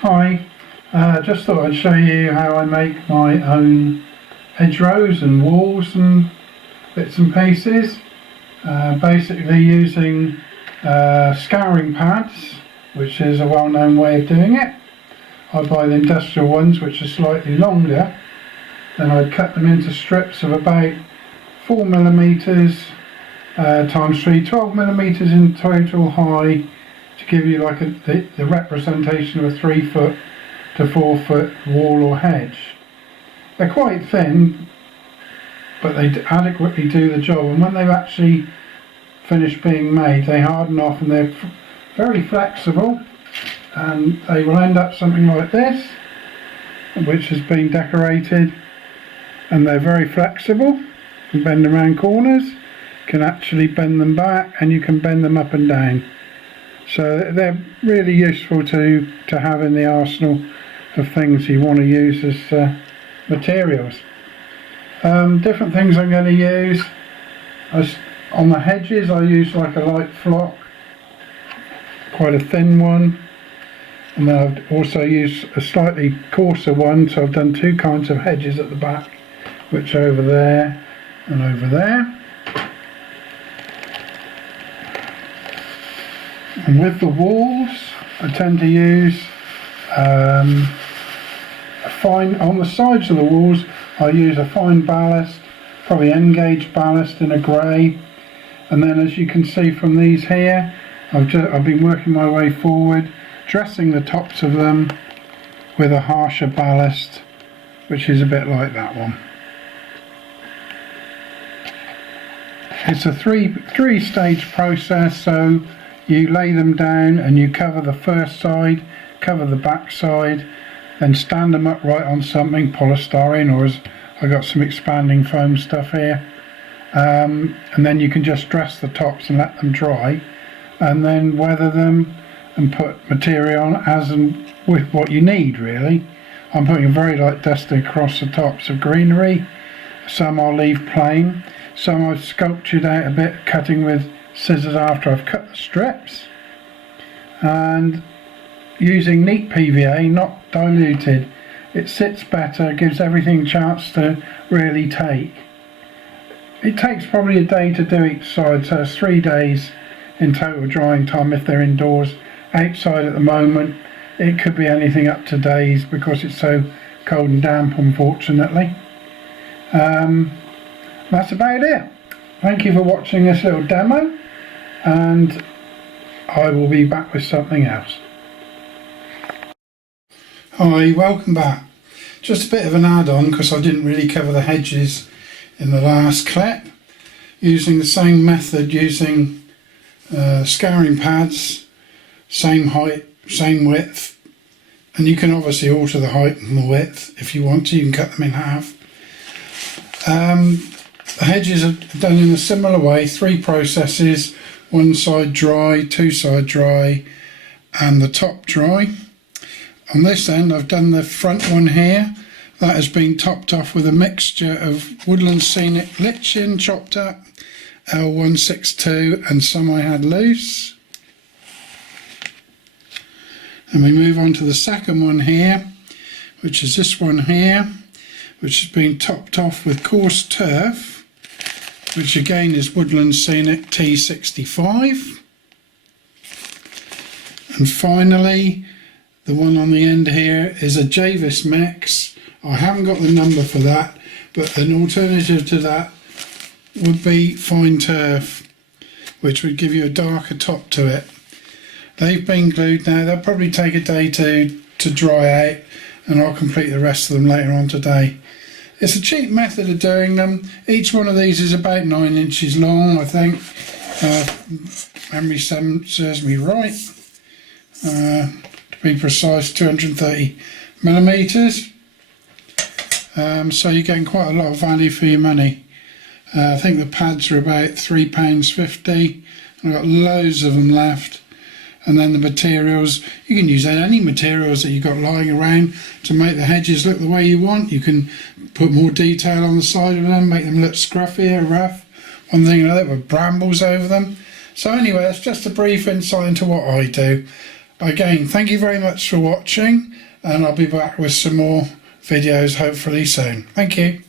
Hi, just thought I'd show you how I make my own hedgerows and walls and bits and pieces. Basically using scouring pads, which is a well-known way of doing it. I buy the industrial ones, which are slightly longer. Then I'd cut them into strips of about 4mm times 3, 12mm in total high, to give you like the representation of a 3 foot to 4 foot wall or hedge. They're quite thin, but they adequately do the job, and when they've actually finished being made, they harden off and they're very flexible, and they will end up something like this, which has been decorated, and they're very flexible. You can bend around corners, can actually bend them back, and you can bend them up and down. So they're really useful to have in the arsenal of things you want to use as materials. Different things I'm going to use. On the hedges I use like a light flock, quite a thin one, and then I've also used a slightly coarser one, so I've done two kinds of hedges at the back, which are over there and over there. And with the walls, I tend to use a fine, on the sides of the walls I use a fine ballast, probably N-gauge ballast in a grey, and then as you can see from these here, I've been working my way forward, dressing the tops of them with a harsher ballast, which is a bit like that one. It's a three-stage process, so you lay them down and you cover the first side, cover the back side, then stand them upright on something, polystyrene, or as I got some expanding foam stuff here, and then you can just dress the tops and let them dry, and then weather them and put material on as and with what you need really. I'm putting a very light dusting across the tops of greenery. Some I'll leave plain, some I've sculptured out a bit, cutting with scissors after I've cut the strips, and using neat PVA, not diluted. It sits better, gives everything a chance to really take. It takes probably a day to do each side, so it's 3 days in total drying time if they're indoors. Outside at the moment it could be anything up to days because it's so cold and damp, unfortunately. That's about it. Thank you for watching this little demo, and I will be back with something else. Hi, welcome back. Just a bit of an add-on because I didn't really cover the hedges in the last clip. Using the same method, using scouring pads, same height, same width, and you can obviously alter the height and the width if you want to. You can cut them in half. The hedges are done in a similar way, 3 processes, one side dry, two side dry, and the top dry. On this end I've done the front one here. That has been topped off with a mixture of Woodland Scenic lichen chopped up, L162, and some I had loose. And we move on to the second one here, which is this one here, which has been topped off with coarse turf, which again is Woodland Scenic T65. And finally, the one on the end here is a Javis mix. I haven't got the number for that, but an alternative to that would be fine turf, which would give you a darker top to it. They've been glued now. They'll probably take a day to dry out, and I'll complete the rest of them later on today. It's a cheap method of doing them. Each one of these is about 9 inches long, I think. Memory serves me right. To be precise, 230mm. So you're getting quite a lot of value for your money. I think the pads are about £3.50. I've got loads of them left. And then the materials, you can use any materials that you've got lying around to make the hedges look the way you want. You can put more detail on the side of them, make them look scruffy or rough, one thing or another, with brambles over them. So anyway, that's just a brief insight into what I do. Again, thank you very much for watching, and I'll be back with some more videos hopefully soon. Thank you.